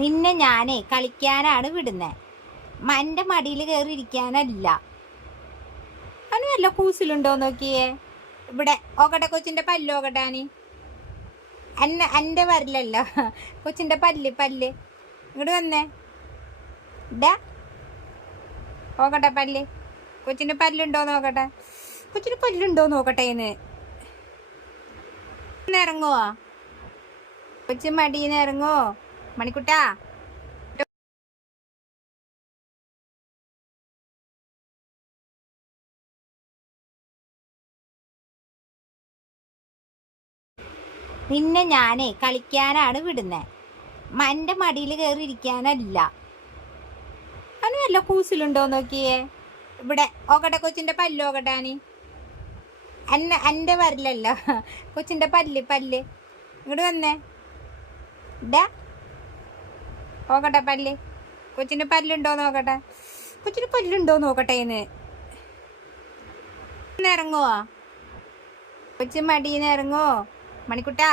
നിന്നെ ഞാനേ കളിക്കാനാണ് വിടുന്നത്. എൻ്റെ മടിയിൽ കയറി ഇരിക്കാനല്ല. അവന് വല്ല കൂസിലുണ്ടോ നോക്കിയേ. ഇവിടെ ഓക്കട്ടെ, കൊച്ചിൻ്റെ പല്ല് ഓക്കട്ടാന്. എൻ്റെ വരലല്ലോ, കൊച്ചിൻ്റെ പല്ല് ഇങ്ങോട്ട് വന്നേ. ഇടാ ഓക്കട്ടെ പല്ല്. കൊച്ചിൻ്റെ പല്ലുണ്ടോ നോക്കട്ടെ. കൊച്ചിന് പല്ലുണ്ടോ നോക്കട്ടേന്ന്. ഇറങ്ങുവോ കൊച്ചു? മടിയിൽ നിന്ന് ഇറങ്ങോ മണിക്കുട്ടാ? നിന്നെ ഞാനേ കളിക്കാനാണ് വിടുന്നത്. എൻ്റെ മടിയിൽ കയറി ഇരിക്കാനല്ല. അവന് വല്ല കൂസിലുണ്ടോ നോക്കിയേ. ഇവിടെ ഓക്കട്ടെ, കൊച്ചിൻ്റെ പല്ല് ഓക്കട്ടാന്. എൻ്റെ വരലല്ലോ, കൊച്ചിൻ്റെ പല്ല് ഇങ്ങോട്ട് വന്നേ. ഇടാ ഓക്കട്ടെ പല്ല്. കൊച്ചിൻ്റെ പല്ലുണ്ടോ നോക്കട്ടെ. കൊച്ചിന് പല്ലുണ്ടോ നോക്കട്ടേന്ന്. ഇറങ്ങുവോ കൊച്ചു? മടിയിൽ നിന്ന് ഇറങ്ങോ മണിക്കുട്ടാ?